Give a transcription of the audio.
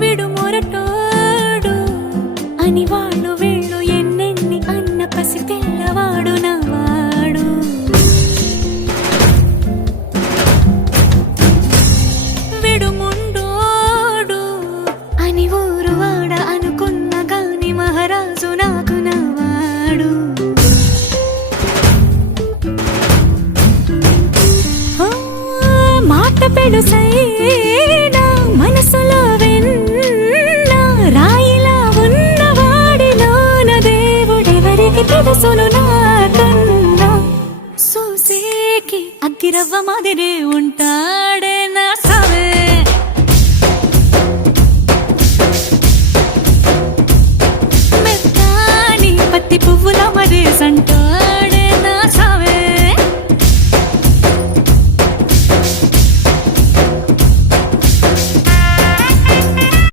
విడు మొరటోడు అని వాళ్ళు వీళ్ళు ఎన్నెన్ని అన్న పసి తెల్లవాడు నవాడు. విడు ముండోడు అని ఊరు వాడ అనుకున్న గాని మహారాజు నాకు నవాడు. మాట పెడుసైనా మనసులో వెన్న రాయిలా ఉన్నవాడిలోన దేవుడెవరికి తెలుసును నాకన్నా. సూసేకి అగ్గిరవ్వ మాదిరే ఉంటా